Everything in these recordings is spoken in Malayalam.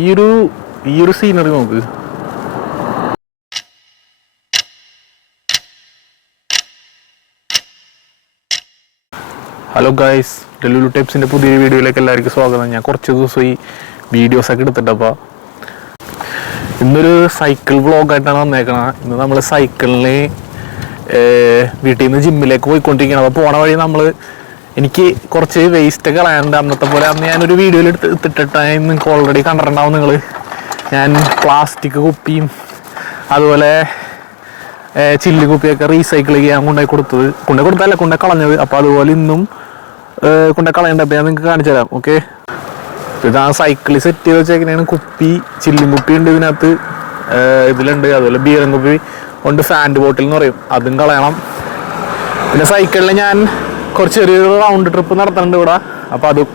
ഈ ഒരു സീനറി നോക്ക്. ഹലോ ഗൈസ്, ഡെലുലു ടിപ്സിൻ്റെ പുതിയൊരു വീഡിയോയിലേക്ക് എല്ലാവർക്കും സ്വാഗതം. ഞാൻ കുറച്ച് ദിവസമായി വീഡിയോസൊക്കെ എടുത്തിട്ടപ്പോൾ ഇന്നൊരു സൈക്കിൾ വ്ളോഗായിട്ടാണ് വന്നേക്കണം. ഇന്ന് നമ്മൾ സൈക്കിളിന് വീട്ടിൽ നിന്ന് ജിമ്മിലേക്ക് പോയിക്കൊണ്ടിരിക്കുകയാണ്. അപ്പോൾ പോണ വഴി എനിക്ക് കുറച്ച് വേസ്റ്റ് കളയാനുണ്ട്. അന്നത്തെ പോലെ അന്ന് ഞാനൊരു വീഡിയോയിൽ എടുത്തിട്ടിട്ട് നിങ്ങൾക്ക് ഓൾറെഡി കണ്ടിട്ടുണ്ടാവും നിങ്ങൾ. ഞാൻ പ്ലാസ്റ്റിക് കുപ്പിയും അതുപോലെ ചില്ലി കുപ്പിയൊക്കെ റീസൈക്കിൾ ചെയ്യാൻ കൊണ്ടുപോയി കൊണ്ടുപോയി കളഞ്ഞത്. അപ്പോൾ അതുപോലെ ഇന്നും കൊണ്ടുപോയി കളയേണ്ടപ്പോൾ ഞാൻ നിങ്ങൾക്ക് കാണിച്ചു തരാം. ഓക്കെ, ഇതാണ് സൈക്കിളിൽ സെറ്റ് ചെയ്ത് വെച്ചേക്കണേണ്. കുപ്പി, ചില്ലും കുപ്പി ഉണ്ട് ഇതിനകത്ത്, ഇതിലുണ്ട്. അതുപോലെ ബീറും കുപ്പി ഉണ്ട്, സാൻഡ് ബോട്ടിൽ എന്ന് പറയും, അതും കളയണം. പിന്നെ സൈക്കിളിൽ ഞാൻ കുറച്ച് ചെറിയൊരു റൗണ്ട് ട്രിപ്പ് നടത്തുന്നുണ്ട് ഇവിടെ. അപ്പോൾ അതും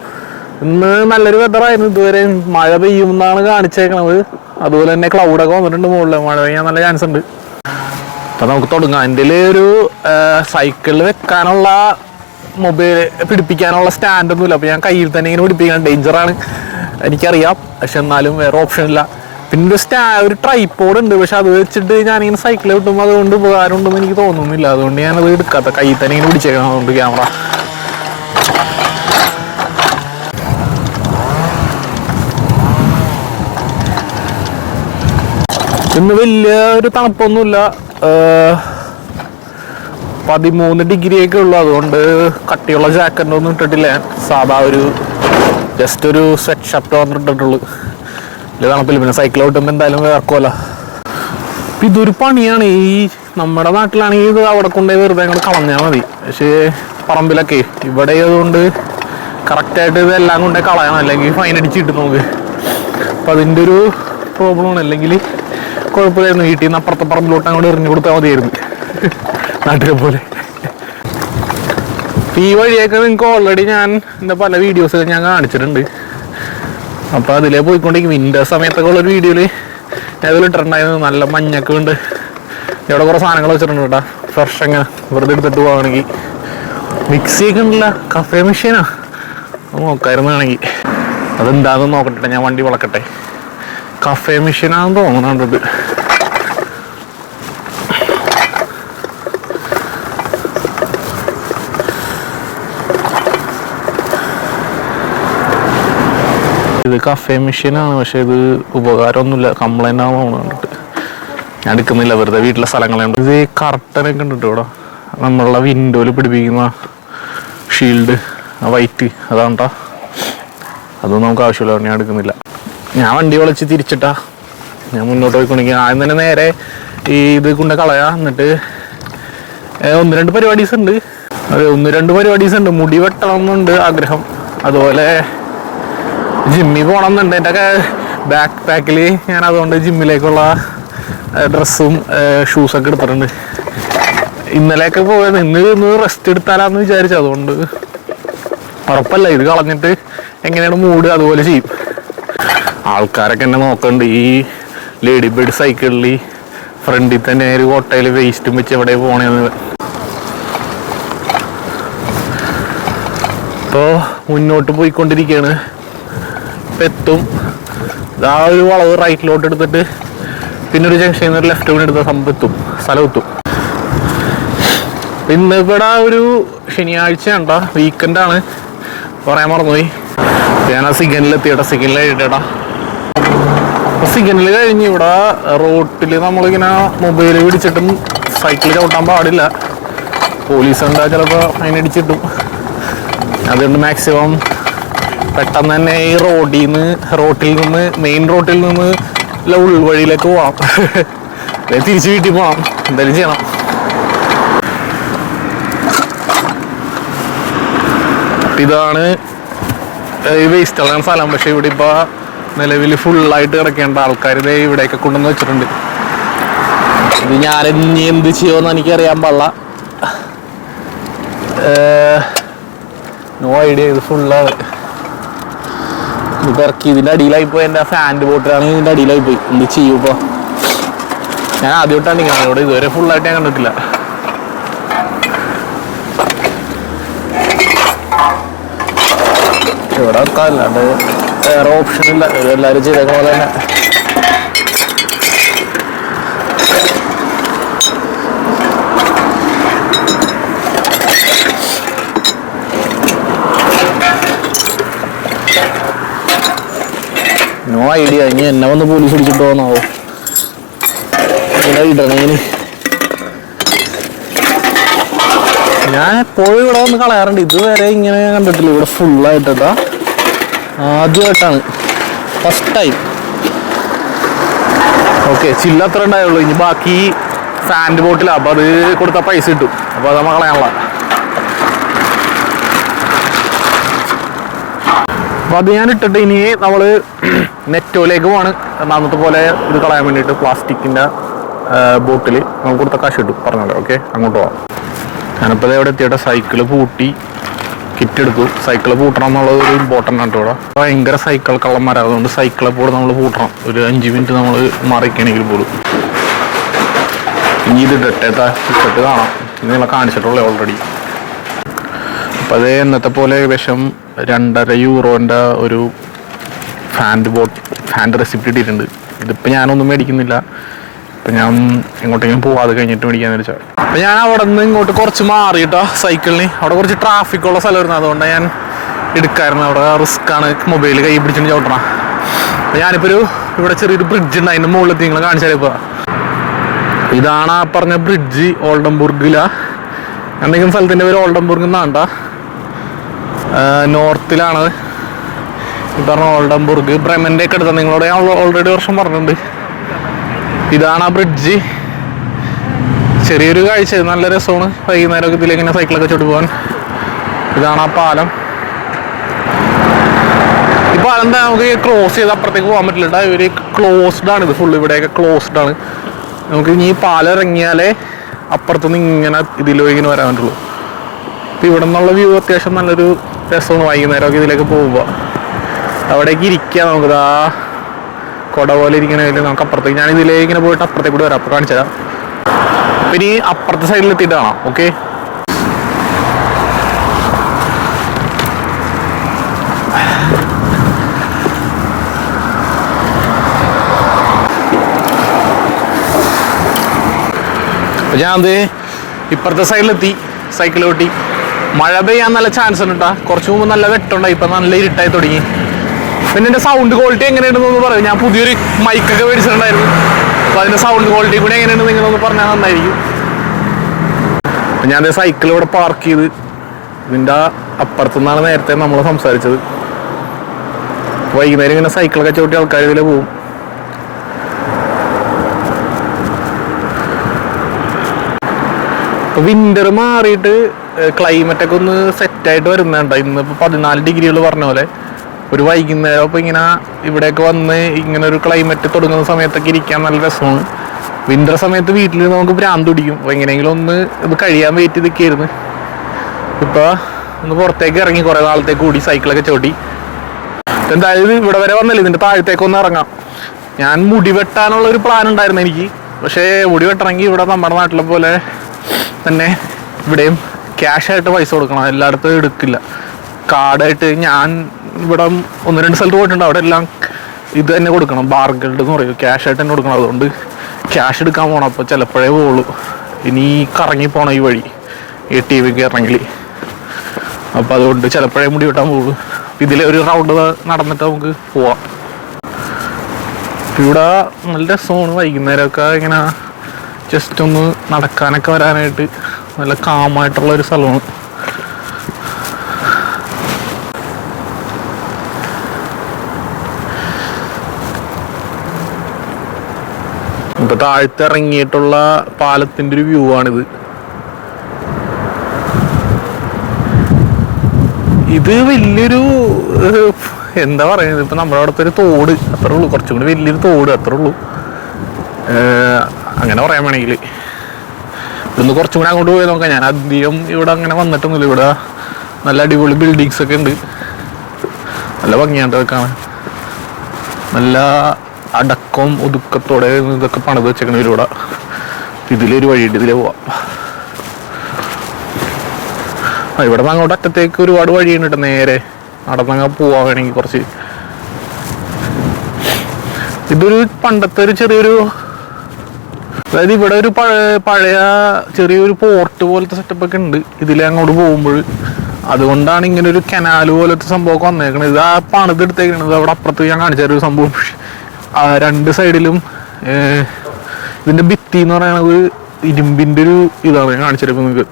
ഇന്ന് നല്ലൊരു വെതറായിരുന്നു. ഇതുവരെ മഴ പെയ്യുമെന്നാണ് കാണിച്ചേക്കണത്. അതുപോലെ തന്നെ ക്ലൗഡൊക്കെ വന്നിട്ടുണ്ട് മുകളിൽ, മഴ പെയ്യാൻ നല്ല ചാൻസ് ഉണ്ട്. അപ്പോൾ നമുക്ക് തുടങ്ങാം. എൻ്റെ ഒരു സൈക്കിളിൽ വെക്കാനുള്ള മൊബൈൽ പിടിപ്പിക്കാനുള്ള സ്റ്റാൻഡൊന്നുമില്ല. അപ്പോൾ ഞാൻ കയ്യിൽ തന്നെ ഇങ്ങനെ പിടിപ്പിക്കണം. ഡേഞ്ചറാണ് എനിക്കറിയാം, പക്ഷെ എന്നാലും വേറെ ഓപ്ഷൻ ഇല്ല. പിന്നെ ഒരു ട്രൈപോഡ് ഉണ്ട്, പക്ഷെ അത് വെച്ചിട്ട് ഞാനിങ്ങനെ സൈക്കിൾ കിട്ടുമ്പോൾ അതുകൊണ്ട് ഉപകാരം ഉണ്ടെന്ന് എനിക്ക് തോന്നുന്നില്ല. അതുകൊണ്ട് ഞാനത് എടുക്കാത്ത, കയ്യിൽ തന്നെ ഇങ്ങനെ പിടിച്ചേക്കണം. അതുകൊണ്ട് ക്യാമറ ഇന്ന് വലിയ ഒരു തണുപ്പൊന്നുമില്ല, 13 ഡിഗ്രിയൊക്കെ ഉള്ളു. അതുകൊണ്ട് കട്ടിയുള്ള ജാക്കറ്റൊന്നും ഇട്ടിട്ടില്ല. സാധാ ജസ്റ്റ് ഒരു സ്വെറ്റ് ഷർട്ട് വന്നിട്ടിട്ടുള്ളൂ. വലിയ തണുപ്പില്ല. പിന്നെ സൈക്കിൾ ഓട്ടുമ്പോൾ എന്തായാലും വേർക്കുമല്ലോ. അപ്പം ഇതൊരു പണിയാണ്. നമ്മുടെ നാട്ടിലാണെങ്കിൽ ഇത് അവിടെ കൊണ്ടുപോയി വെറുതെ അങ്ങോട്ട് കളഞ്ഞാൽ മതി. പക്ഷേ പറമ്പിലൊക്കെ ഇവിടെ അതുകൊണ്ട് കറക്റ്റായിട്ട് ഇതെല്ലാം കൊണ്ടുപോയി കളയണം, അല്ലെങ്കിൽ ഫൈൻ അടിച്ചിട്ട് നമുക്ക്. അപ്പം അതിൻ്റെ ഒരു പ്രോബ്ലമാണ്. അല്ലെങ്കിൽ കുഴപ്പമില്ലായിരുന്നു. വീട്ടിൽ നിന്ന് അപ്പുറത്തെ പറമ്പിലോട്ട് അങ്ങോട്ട് എറിഞ്ഞു കൊടുത്താൽ മതിയായിരുന്നു, നാട്ടിലെ പോലെ. ഈ വഴിയൊക്കെ നിങ്ങൾക്ക് ഓൾറെഡി ഞാൻ എൻ്റെ പല വീഡിയോസ് ഞാൻ കാണിച്ചിട്ടുണ്ട്. അപ്പോൾ അതിലേ പോയിക്കൊണ്ടിരിക്കും. വിൻ്റർ സമയത്തൊക്കെ ഉള്ളൊരു വീഡിയോയിൽ ഞാൻ അതിൽ ഇട്ടിട്ടുണ്ടായിരുന്നു. നല്ല മഞ്ഞൊക്കെ ഉണ്ട്. ഇവിടെ കുറേ സാധനങ്ങൾ വെച്ചിട്ടുണ്ട് കേട്ടോ, ഫ്രഷ് അങ്ങനെ വെറുതെ എടുത്തിട്ട് പോവുകയാണെങ്കിൽ. മിക്സിയൊക്കെ ഉണ്ടല്ല, കഫേ മെഷീനാ, നോക്കായിരുന്നാണെങ്കിൽ. അതെന്താണെന്ന് നോക്കട്ടെ, ഞാൻ വണ്ടി വളക്കട്ടെ. കഫേ മെഷീനാണെന്ന് തോന്നുന്നുണ്ട്. ഇത് കഫേ മെഷീനാണ്, പക്ഷെ ഇത് ഉപകാരമൊന്നുമില്ല, കംപ്ലൈൻ്റ് ആണെന്ന് കണ്ടിട്ട് ഞാൻ എടുക്കുന്നില്ല. വെറുതെ വീട്ടിലെ സ്ഥലങ്ങളുണ്ട്. ഇത് കർട്ടനൊക്കെ ഉണ്ട് ഇവിടെ, നമ്മളുടെ വിൻഡോയിൽ പിടിപ്പിക്കുന്ന ഷീൽഡ് വൈറ്റ്, അതാണ്ടാ. അതൊന്നും നമുക്ക് ആവശ്യമില്ല, ഞാൻ എടുക്കുന്നില്ല. ഞാൻ വണ്ടി വിളിച്ച് തിരിച്ചിട്ടാ ഞാൻ മുന്നോട്ട് പോയിക്കൊണ്ടിരിക്കുക. ആദ്യം തന്നെ നേരെ ഇത് കൊണ്ട് കളയാ. എന്നിട്ട് 1-2 പരിപാടീസ് ഉണ്ട്. അതെ, 1-2 പരിപാടീസ് ഉണ്ട്. മുടി വെട്ടണം എന്നുണ്ട് ആഗ്രഹം. അതുപോലെ ജിമ്മിൽ പോകണം എന്നുണ്ട്. എൻ്റെ ബാക്ക് പാക്കിൽ ഞാൻ അതുകൊണ്ട് ജിമ്മിലേക്കുള്ള ഡ്രസ്സും ഷൂസൊക്കെ എടുത്തിട്ടുണ്ട്. ഇന്നലെയൊക്കെ പോയത്, ഇന്ന് റെസ്റ്റ് എടുത്താലാന്ന് വിചാരിച്ചു. അതുകൊണ്ട് ഉറപ്പല്ല, ഇത് കളഞ്ഞിട്ട് എങ്ങനെയാണ് മൂഡ് അതുപോലെ ചെയ്യും. ആൾക്കാരൊക്കെ എന്നെ നോക്കുന്നുണ്ട്. ഈ ലേഡി ബേർഡ് സൈക്കിളിൽ ഫ്രണ്ടിൽ തന്നെ ഒരു കൊട്ടയിൽ വേസ്റ്റും വെച്ച് എവിടെ പോകണമെന്ന്. ഇപ്പോൾ മുന്നോട്ട് പോയിക്കൊണ്ടിരിക്കുകയാണ്. ഇപ്പം എത്തും. ആ ഒരു വളവ് റൈറ്റിലോട്ട് എടുത്തിട്ട് പിന്നെ ഒരു ജംഗ്ഷനിൽ നിന്ന് ഒരു ലെഫ്റ്റ് കൂടി എടുത്ത സ്ഥലം എത്തും. ഇന്ന് ഇവിടെ ഒരു ശനിയാഴ്ച ഉണ്ടോ, വീക്കെൻഡാണ്, പറയാൻ മറന്നുപോയി. ഞാൻ ആ സിഗ്നലിൽ എത്തിയിട്ടാ, സിഗ്നലിൽ കഴിഞ്ഞിട്ടാ. സിഗ്നൽ കഴിഞ്ഞ് ഇവിടെ റോട്ടിൽ നമ്മളിങ്ങനെ മൊബൈൽ പിടിച്ചിട്ടും സൈക്കിൾ ചവിട്ടാൻ പാടില്ല. പോലീസ് ഉണ്ടാ ചിലപ്പോൾ അതിനടിച്ചിട്ടും. അതുകൊണ്ട് മാക്സിമം പെട്ടെന്ന് തന്നെ ഈ മെയിൻ റോട്ടിൽ നിന്ന് ഉൾവഴിയിലേക്ക് പോവാം. തിരിച്ച് വീട്ടിൽ പോകണം, എന്തായാലും ചെയ്യണം. ഇതാണ് ഈ വേസ്റ്റ് കളയുന്ന സ്ഥലം. പക്ഷെ ഇവിടെ ഇപ്പോൾ നിലവിൽ ഫുള്ളായിട്ട് കിടക്കേണ്ട ആൾക്കാർ ഇതേ ഇവിടെയൊക്കെ കൊണ്ടുവന്ന് വെച്ചിട്ടുണ്ട്. ഇത് ഞാൻ ഇനി എന്ത് ചെയ്യുമെന്ന് എനിക്കറിയാൻ പാടില്ല. No idea. ഇത് ഫുള്ളാണ്. ഇത് ഇറക്കി ഇതിൻ്റെ അടിയിലായിപ്പോയി. എൻ്റെ സാൻഡ് ബോട്ടിലാണെങ്കിൽ ഇതിൻ്റെ അടിയിലായിപ്പോയി. എന്ത് ചെയ്യും ഇപ്പോൾ? ഞാൻ ആദ്യമായിട്ടാണ് ഇങ്ങനെ, ഇവിടെ ഇതുവരെ ഫുള്ളായിട്ട് ഞാൻ കണ്ടിട്ടില്ല. ഇവിടെ വെക്കാം, അല്ലാണ്ട് വേറെ ഓപ്ഷൻ ഇല്ല, എല്ലാവരും ചെയ്തേക്കണ പോലെ തന്നെ. No idea. ഇനി എന്നെ വന്ന് പോലീസ് പിടിച്ചിട്ട് പോകുന്നാവോ? ഇടണേന് ഞാൻ എപ്പോഴും ഇവിടെ വന്ന് കളയാറുണ്ട്, ഇതുവരെ ഇങ്ങനെ കണ്ടിട്ടില്ല. ഇവിടെ ഫുള്ളായിട്ടാ ആദ്യമായിട്ടാണ്, ഫസ്റ്റ് ടൈം. ഓക്കെ, ചില്ല അത്ര ഉണ്ടായുള്ളൂ. ഇനി ബാക്കി സാൻഡ് ബോട്ടിലാണ്, അപ്പോൾ അത് കൊടുത്താൽ പൈസ കിട്ടും. അപ്പോൾ അത് നമ്മൾ കളയാനുള്ള. അപ്പോൾ അത് ഞാൻ ഇട്ടിട്ട് ഇനി നമ്മൾ നെറ്റോയിലേക്ക് പോവാണ്. അന്നത്തെ പോലെ ഇത് കളയാൻ വേണ്ടിയിട്ട് പ്ലാസ്റ്റിക്കിൻ്റെ ബോട്ടിൽ നമുക്ക് കൊടുത്ത കാശ് കിട്ടും പറഞ്ഞല്ലോ. ഓക്കെ, അങ്ങോട്ട് പോവാം. ഞാനിപ്പോൾ ഇവിടെ എത്തിയിട്ട് സൈക്കിള് പൂട്ടി കിറ്റ് എടുത്തു. സൈക്കിള് പൂട്ടണം എന്നുള്ളത് ഒരു ഇമ്പോർട്ടൻ്റ് ആണ് ഇവിടെ. ഭയങ്കര സൈക്കിൾ കള്ളന്മാരാണ്, അതുകൊണ്ട് സൈക്കിളെ പോലും നമ്മൾ പൂട്ടണം. ഒരു 5 മിനിറ്റ് നമ്മൾ മാറിക്കണമെങ്കിൽ പോലും. ഇനി ഇത് ഇട്ടിട്ട് കാണാം. ഇത് നിങ്ങളെ കാണിച്ചിട്ടുള്ളൂ ഓൾറെഡി. അപ്പോൾ അത് എന്നത്തെ പോലെ ഏകദേശം 2.5 യൂറോൻ്റെ ഒരു ഫാൻഡ് റെസിപ്റ്റ് ഇട്ടിട്ടുണ്ട്. ഇതിപ്പോൾ ഞാനൊന്നും മേടിക്കുന്നില്ല. അപ്പം ഞാൻ എങ്ങോട്ടെങ്കിലും പോവാതെ കഴിഞ്ഞിട്ട് മേടിക്കാന്ന് വെച്ചാൽ. അപ്പം ഞാൻ അവിടെ നിന്ന് ഇങ്ങോട്ട് കുറച്ച് മാറിയിട്ടോ സൈക്കിളിന്. അവിടെ കുറച്ച് ട്രാഫിക്കുള്ള സ്ഥലമായിരുന്നു, അതുകൊണ്ട് ഞാൻ എടുക്കായിരുന്നു. അവിടെ റിസ്ക്കാണ്, മൊബൈൽ കൈ പിടിച്ചിട്ട് ചവിട്ടണം. അപ്പം ഞാനിപ്പോൾ ഇവിടെ ചെറിയൊരു ബ്രിഡ്ജ് ഉണ്ട്, അതിൻ്റെ മുകളിലെത്തി നിങ്ങൾ കാണിച്ചാൽ. ഇപ്പോൾ ഇതാണ് ആ പറഞ്ഞ ബ്രിഡ്ജ്, ഓൾഡംബുർഗിലാണ്. എന്തെങ്കിലും സ്ഥലത്തിൻ്റെ പേര് ഓൾഡംബുർഗ് എന്നാണ്ട. നോർത്തിലാണ് ഈ പറഞ്ഞ ഓൾഡംബുർഗ്. ബ്രെമൻ്റെ ഒക്കെ എടുത്താൽ നിങ്ങളോട് ഞാൻ ഓൾറെഡി വർഷം പറഞ്ഞിട്ടുണ്ട്. ഇതാണ് ആ ബ്രിഡ്ജ്. ചെറിയൊരു കാഴ്ച, നല്ല രസമാണ്. വൈകുന്നേരമൊക്കെ ഇതിലേക്ക് ഇങ്ങനെ സൈക്കിളൊക്കെ ചുട്ട് പോകാൻ. ഇതാണ് ആ പാലം. ഈ പാലം എന്താ നമുക്ക് ക്ലോസ് ചെയ്ത് അപ്പുറത്തേക്ക് പോകാൻ പറ്റില്ല. ഇവർ ക്ലോസ്ഡ് ആണ്, ഇത് ഫുള്ള് ഇവിടെയൊക്കെ ക്ലോസ്ഡ് ആണ്. നമുക്ക് ഇനി ഈ പാലം ഇറങ്ങിയാലേ അപ്പുറത്തുനിന്ന് ഇങ്ങനെ ഇതിലേക്ക് വരാൻ പറ്റുള്ളൂ. അപ്പോൾ ഇവിടെ നിന്നുള്ള വ്യൂ അത്യാവശ്യം നല്ലൊരു രസമാണ്. വൈകുന്നേരമൊക്കെ ഇതിലേക്ക് പോകുമ്പോൾ അവിടേക്ക് ഇരിക്കുക. നമുക്കിത് ആ കുട പോലെ ഇരിക്കണമെങ്കിൽ നമുക്ക് അപ്പുറത്തേക്ക്, ഞാൻ ഇതിലേക്ക് ഇങ്ങനെ പോയിട്ട് അപ്പുറത്തേക്ക് കൂടി വരാം. അപ്പോൾ കാണിച്ചു തരാം. അപ്പം ഇനി അപ്പുറത്തെ സൈഡിൽ എത്തിയിട്ട് കാണാം. ഓക്കെ, അപ്പം ഞാൻ അത് ഇപ്പുറത്തെ സൈഡിലെത്തി. സൈക്കിൾ ഓട്ടി. മഴ പെയ്യാൻ നല്ല ചാൻസ് ഉണ്ട് കേട്ടോ. കുറച്ച് മുമ്പ് നല്ല വെട്ടമുണ്ടായി, ഇപ്പം നല്ല ഇരുട്ടായി തുടങ്ങി. പിന്നെ എൻ്റെ സൗണ്ട് ക്വാളിറ്റി എങ്ങനെയുണ്ടെന്ന് പറയും. ഞാൻ പുതിയൊരു മൈക്കൊക്കെ മേടിച്ചിട്ടുണ്ടായിരുന്നു, അപ്പോൾ അതിൻ്റെ സൗണ്ട് ക്വാളിറ്റി കൂടി എങ്ങനെയുണ്ടെന്ന് നിങ്ങളൊന്ന് പറഞ്ഞാൽ നന്നായിരിക്കും. അപ്പം ഞാൻ സൈക്കിൾ ഇവിടെ പാർക്ക് ചെയ്ത്, ഇതിൻ്റെ അപ്പുറത്തു നിന്നാണ് നേരത്തെ നമ്മൾ സംസാരിച്ചത്. വൈകുന്നേരം ഇങ്ങനെ സൈക്കിളൊക്കെ ചവിട്ടി ആൾക്കാർ ഇതിൽ പോവും. ഇപ്പോൾ വിൻ്റർ മാറിയിട്ട് ക്ലൈമറ്റൊക്കെ ഒന്ന് സെറ്റായിട്ട് വരുന്നുണ്ട്. ഇന്നിപ്പോൾ 14 ഡിഗ്രികൾ പറഞ്ഞ പോലെ. ഒരു വൈകുന്നേരം ഇപ്പോൾ ഇങ്ങനെ ഇവിടെയൊക്കെ വന്ന് ഇങ്ങനെ ഒരു ക്ലൈമറ്റ് തുടങ്ങുന്ന സമയത്തൊക്കെ ഇരിക്കാൻ നല്ല രസമാണ്. വിൻ്റർ സമയത്ത് വീട്ടിൽ നമുക്ക് ഭ്രാന്ത് പിടിക്കും. അപ്പോൾ എങ്ങനെയെങ്കിലും ഒന്ന് ഇത് കഴിയാൻ വെയിറ്റ് ചെയ്തൊക്കെയായിരുന്നു. ഇപ്പോൾ ഒന്ന് പുറത്തേക്ക് ഇറങ്ങി കുറേ നാളത്തേക്ക് കൂടി സൈക്കിളൊക്കെ ചവിട്ടി. എന്തായാലും ഇവിടെ വരെ വന്നല്ലേ, ഇതിൻ്റെ താഴത്തേക്കൊന്ന് ഇറങ്ങാം. ഞാൻ മുടി വെട്ടാനുള്ളൊരു പ്ലാൻ ഉണ്ടായിരുന്നു എനിക്ക്. പക്ഷേ മുടി വെട്ടണമെങ്കിൽ ഇവിടെ നമ്മുടെ നാട്ടിലെ പോലെ തന്നെ ഇവിടെയും ക്യാഷായിട്ട് പൈസ കൊടുക്കണം. എല്ലായിടത്തും എടുക്കില്ല, കാർഡായിട്ട്. ഞാൻ ഇവിടെ 1-2 സ്ഥലത്ത് പോയിട്ടുണ്ട്, അവിടെ എല്ലാം ഇത് തന്നെ കൊടുക്കണം. ബാർഗൾഡ് എന്ന് പറയും, ക്യാഷായിട്ട് തന്നെ കൊടുക്കണം. അതുകൊണ്ട് ക്യാഷ് എടുക്കാൻ പോകണം. അപ്പോൾ ചിലപ്പോഴേ പോകുള്ളൂ. ഇനി കറങ്ങി പോകണം ഈ വഴി ATV കയറണമെങ്കിൽ. അപ്പോൾ അതുകൊണ്ട് ചിലപ്പോഴേ മുടി വെട്ടാൻ പോകുള്ളൂ. ഇതിലെ ഒരു റൗണ്ട് നടന്നിട്ട് നമുക്ക് പോവാം. ഇവിടെ നല്ല രസമാണ്. വൈകുന്നേരമൊക്കെ ഇങ്ങനെ ജസ്റ്റ് ഒന്ന് നടക്കാനൊക്കെ വരാനായിട്ട് നല്ല കാമായിട്ടുള്ളൊരു സ്ഥലമാണ്. ഇപ്പൊ താഴ്ത്തിറങ്ങിയിട്ടുള്ള പാലത്തിൻ്റെ ഒരു വ്യൂ ആണിത്. ഇത് വലിയൊരു എന്താ പറയുന്നത്, ഇപ്പം നമ്മുടെ അവിടുത്തെ ഒരു തോട് അത്രേ ഉള്ളൂ. കുറച്ചും കൂടി വലിയൊരു തോട് അത്രേ ഉള്ളൂ, അങ്ങനെ പറയാൻ വേണമെങ്കിൽ. ഇവിടുന്ന് കുറച്ചും കൂടി അങ്ങോട്ട് പോയി നോക്കാം. ഞാൻ അധികം ഇവിടെ അങ്ങനെ വന്നിട്ടൊന്നുമില്ല. ഇവിടെ നല്ല അടിപൊളി ബിൽഡിങ്സ് ഒക്കെ ഉണ്ട്, നല്ല ഭംഗിയാണ്ട് വെക്കാണ്. നല്ല അടക്കവും ഒതുക്കത്തോടെ ഇതൊക്കെ പണിത് വെച്ചേക്കണ ഇതിലൂടെ. ഇതിലൊരു വഴിയുണ്ട്, ഇതിലേ പോവാം. ഇവിടെ നിന്ന് അങ്ങോട്ട് അറ്റത്തേക്ക് ഒരുപാട് വഴിയുണ്ട് കേട്ടോ. നേരെ നടന്നങ്ങ് പോവാൻ വേണമെങ്കിൽ കുറച്ച് ഇതൊരു പണ്ടത്തെ ഒരു ചെറിയൊരു, അതായത് ഇവിടെ ഒരു പഴയ ചെറിയൊരു പോർട്ട് പോലത്തെ സെറ്റപ്പൊക്കെ ഉണ്ട് ഇതിലെ അങ്ങോട്ട് പോകുമ്പോൾ. അതുകൊണ്ടാണ് ഇങ്ങനെ ഒരു കനാല് പോലത്തെ സംഭവമൊക്കെ വന്നേക്കണത്. ഇത് ആ പണിതെടുത്തേക്കണത്. അവിടെ അപ്പുറത്ത് ഞാൻ കാണിച്ചൊരു സംഭവം, രണ്ട് സൈഡിലും ഇതിൻ്റെ ഭിത്തി എന്ന് പറയുന്നത് ഇരുമ്പിൻ്റെ ഒരു ഇതാണ്. ഞാൻ കാണിച്ചെടുക്കും നിങ്ങൾക്ക്.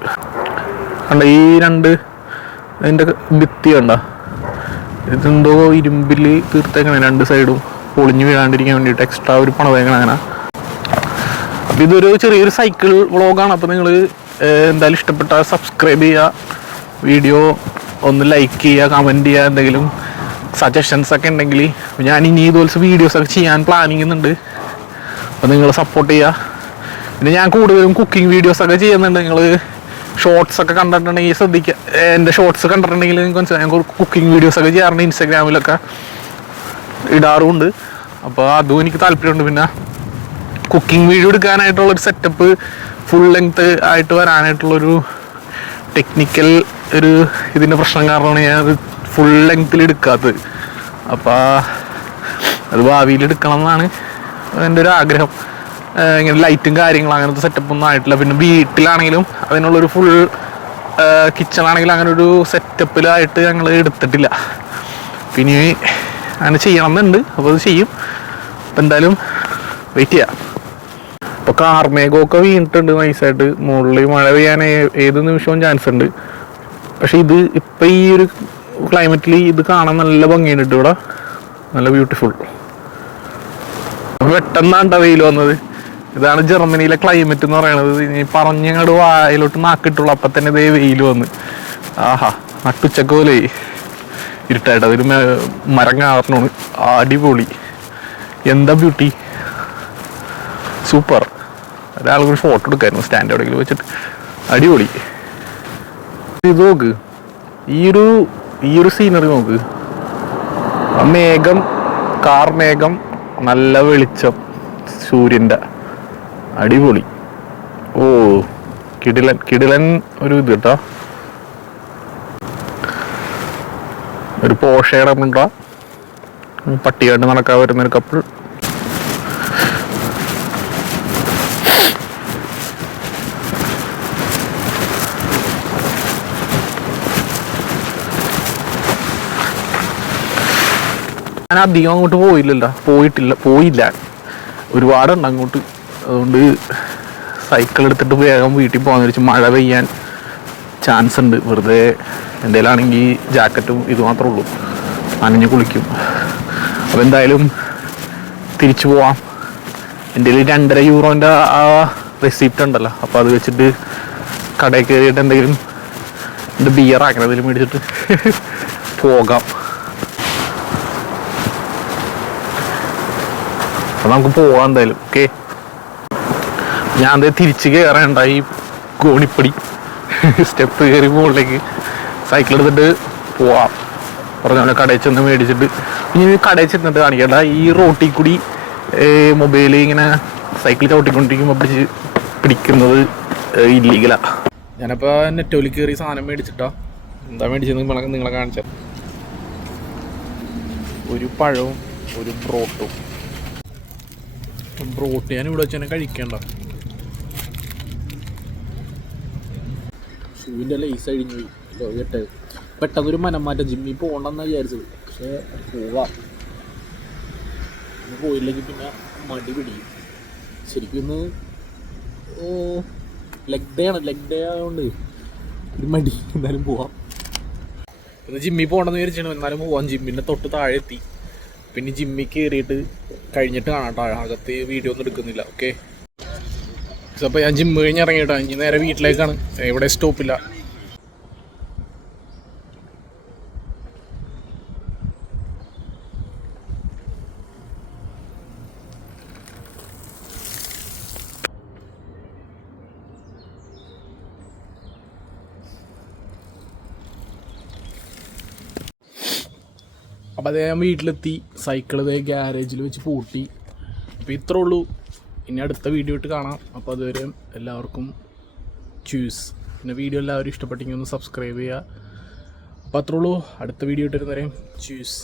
കണ്ട ഈ ഇതിൻ്റെ ഭിത്തി കണ്ട, ഇതെന്തോ ഇരുമ്പിൽ തീർത്തേക്കണേ. രണ്ട് സൈഡും പൊളിഞ്ഞു വീഴാണ്ടിരിക്കാൻ വേണ്ടിയിട്ട് എക്സ്ട്രാ ഒരു പണിതേക്കണം അങ്ങനെ. അപ്പം ഇതൊരു ചെറിയൊരു സൈക്കിൾ വ്ളോഗാണ്. അപ്പോൾ നിങ്ങൾ എന്തായാലും ഇഷ്ടപ്പെട്ടാൽ സബ്സ്ക്രൈബ് ചെയ്യുക, വീഡിയോ ഒന്ന് ലൈക്ക് ചെയ്യുക, കമൻറ്റ് ചെയ്യുക. എന്തെങ്കിലും സജഷൻസൊക്കെ ഉണ്ടെങ്കിൽ ഞാൻ ഇനി ഇതുപോലത്തെ വീഡിയോസൊക്കെ ചെയ്യാൻ പ്ലാനിങ് ചെയ്യുന്നുണ്ട്. അപ്പോൾ നിങ്ങൾ സപ്പോർട്ട് ചെയ്യുക. പിന്നെ ഞാൻ കൂടുതലും കുക്കിംഗ് വീഡിയോസൊക്കെ ചെയ്യുന്നുണ്ട്. നിങ്ങൾ ഷോർട്സൊക്കെ കണ്ടിട്ടുണ്ടെങ്കിൽ ശ്രദ്ധിക്കുക. എൻ്റെ ഷോർട്സ് കണ്ടിട്ടുണ്ടെങ്കിൽ നിങ്ങൾക്ക് മനസ്സിലായി ഞാൻ കുക്കിംഗ് വീഡിയോസൊക്കെ ചെയ്യാറുണ്ട്. ഇൻസ്റ്റാഗ്രാമിലൊക്കെ ഇടാറുമുണ്ട്. അപ്പോൾ അതും എനിക്ക് താല്പര്യമുണ്ട്. പിന്നെ കുക്കിംഗ് വീഡിയോ എടുക്കാനായിട്ടുള്ളൊരു സെറ്റപ്പ് ഫുൾ ലെങ്ത് ആയിട്ട് വരാനായിട്ടുള്ളൊരു ടെക്നിക്കൽ ഇതിൻ്റെ പ്രശ്നം കാരണമാണ് ഞാൻ അത് ഫുൾ ലെങ്ത്തിൽ എടുക്കാത്തത്. അപ്പോൾ അത് ഭാവിയിൽ എടുക്കണം എന്നാണ് എൻ്റെ ഒരു ആഗ്രഹം. ഇങ്ങനെ ലൈറ്റും കാര്യങ്ങളും അങ്ങനത്തെ സെറ്റപ്പൊന്നും ആയിട്ടില്ല. പിന്നെ വീട്ടിലാണെങ്കിലും അതിനുള്ളൊരു ഫുൾ കിച്ചണാണെങ്കിലും അങ്ങനെ ഒരു സെറ്റപ്പിലായിട്ട് ഞങ്ങൾ എടുത്തിട്ടില്ല. പിന്നെ അങ്ങനെ ചെയ്യണം എന്നുണ്ട്. അപ്പോൾ അത് ചെയ്യും. അപ്പോൾ എന്തായാലും വെയിറ്റ് ചെയ്യാം. ഇപ്പോൾ കാർമേഘമൊക്കെ വീണിട്ടുണ്ട് നൈസായിട്ട്. മുകളിൽ മഴ പെയ്യാൻ ഏത് നിമിഷവും ചാൻസ് ഉണ്ട്. പക്ഷെ ഇത് ഇപ്പം ഈ ഒരു ക്ലൈമറ്റിൽ ഇത് കാണാൻ നല്ല ഭംഗിയുണ്ട്. ഇവിടെ നല്ല ബ്യൂട്ടിഫുൾ. പെട്ടെന്നാണ്ട വെയിൽ വന്നത്. ഇതാണ് ജർമ്മനിയിലെ ക്ലൈമറ്റ് എന്ന് പറയുന്നത്. ഇനി പറഞ്ഞങ്ങോട്ട് വായിലോട്ട് നാക്കിട്ടുള്ളൂ, അപ്പം തന്നെ ഇതേ വെയിൽ വന്ന്. ആഹാ, നട്ടുച്ചക്ക് പോലെ ഇരുട്ടായിട്ട് അതൊരു മരം കാരണമാണ്. അടിപൊളി, എന്താ ബ്യൂട്ടി, സൂപ്പർ. ഒരാൾക്കൊരു ഫോട്ടോ എടുക്കായിരുന്നു സ്റ്റാൻഡ് എവിടെയെങ്കിലും വെച്ചിട്ട്. അടിപൊളി. ഇത് നോക്ക്, ഈ ഒരു സീനറി നോക്ക്. ആ മേഘം, കാർമേഘം, നല്ല വെളിച്ചം സൂര്യൻ്റെ, അടിപൊളി. ഓ കിടിലൻ ഒരു ഇത് കേട്ടോ. ഒരു പോഷയുടെ മുണ്ട പട്ടിയായിട്ട് നടക്കാൻ വരുന്നൊരു കപ്പിൾ. ഞാൻ അധികം അങ്ങോട്ട് പോയില്ല. ഒരുപാടുണ്ട് അങ്ങോട്ട്. അതുകൊണ്ട് സൈക്കിൾ എടുത്തിട്ട് വേഗം വീട്ടിൽ പോകാമെന്ന് വെച്ചാൽ മഴ പെയ്യാൻ ചാൻസ് ഉണ്ട്. വെറുതെ എന്തേലാണെങ്കിൽ ജാക്കറ്റും ഇത് മാത്രമേ ഉള്ളൂ, നനഞ്ഞ് കുളിക്കും. അപ്പോൾ എന്തായാലും തിരിച്ചു പോവാം. എൻ്റെ കയ്യിൽ 2.5 യൂറോൻ്റെ ആ റെസിപ്റ്റ് ഉണ്ടല്ലോ, അപ്പോൾ അത് വെച്ചിട്ട് കടയിൽ കയറിയിട്ട് എന്തെങ്കിലും എൻ്റെ ബിയർ ആക്കണം, എന്തെങ്കിലും മേടിച്ചിട്ട് പോകാം. അപ്പം നമുക്ക് പോവാം എന്തായാലും. ഓക്കെ, ഞാൻ അത് തിരിച്ച് കയറേണ്ട ഈ കോണിപ്പടി സ്റ്റെപ്പ് കയറി മുകളിലേക്ക് സൈക്കിൾ എടുത്തിട്ട് പോവാം. പറഞ്ഞ കടയിൽ ചെന്ന് മേടിച്ചിട്ട് ഇനി കടയിൽ ചെന്നിട്ട് കാണിക്കണ്ട. ഈ റോട്ടിൽ കൂടി മൊബൈൽ ഇങ്ങനെ സൈക്കിൾ ചവിട്ടിക്കൊണ്ടിരിക്കുമ്പോൾ പിടിക്കുന്നത് ഇല്ലീഗലാണ്. ഞാനപ്പോൾ നെറ്റോയിൽ കയറി സാധനം മേടിച്ചിട്ടാ. എന്താ മേടിച്ചത് നിങ്ങളെ കാണിച്ചാൽ, ഒരു പഴവും ഒരു ബ്രോട്ടും. ബ്രോട്ട് ഞാൻ ഇവിടെ വെച്ച് തന്നെ കഴിക്കണ്ട. ഷൂവിൻ്റെ ലൈസ് അഴിഞ്ഞു പോയി. പെട്ടെന്നൊരു മനംമാറ്റം. ജിമ്മിൽ പോകണമെന്നാണ് വിചാരിച്ചത്, പക്ഷേ പോവാം. പോയില്ലെങ്കിൽ പിന്നെ മടി പിടിക്കും. ശരിക്കും ഇന്ന് ലെഗ് ഡേ ആയതുകൊണ്ട് ഒരു മടി. എന്തായാലും പോവാം. ഇന്ന് ജിമ്മിൽ പോകണമെന്ന് വിചാരിച്ചാണ്, എന്നാലും പോവാം. ജിമ്മിൻ്റെ തൊട്ട് താഴെ എത്തി. പിന്നെ ജിമ്മിൽ കയറിയിട്ട് കഴിഞ്ഞിട്ട് കാണാം. അകത്ത് വീഡിയോ ഒന്നും എടുക്കുന്നില്ല. ഓക്കെ, അപ്പോൾ ഞാൻ ജിമ്മ് കഴിഞ്ഞ് ഇറങ്ങിയിട്ടാ. ഇനി നേരെ വീട്ടിലേക്കാണ്. എവിടെ സ്റ്റോപ്പില്ല. അപ്പോൾ അതേ ഞാൻ വീട്ടിലെത്തി. സൈക്കിൾ ഇതേ ഗ്യാരേജിൽ വെച്ച് പൂട്ടി. അപ്പോൾ ഇത്രേ ഉള്ളൂ. ഇനി അടുത്ത വീഡിയോ ഇട്ട് കാണാം. അപ്പോൾ അതുവരെ എല്ലാവർക്കും ചൂസ്. പിന്നെ വീഡിയോ എല്ലാവരും ഇഷ്ടപ്പെട്ടെങ്കിൽ ഒന്ന് സബ്സ്ക്രൈബ് ചെയ്യുക. അപ്പോൾ അത്രേ ഉള്ളൂ. അടുത്ത വീഡിയോ ഇട്ടിരുന്നവരെയും ചൂസ്.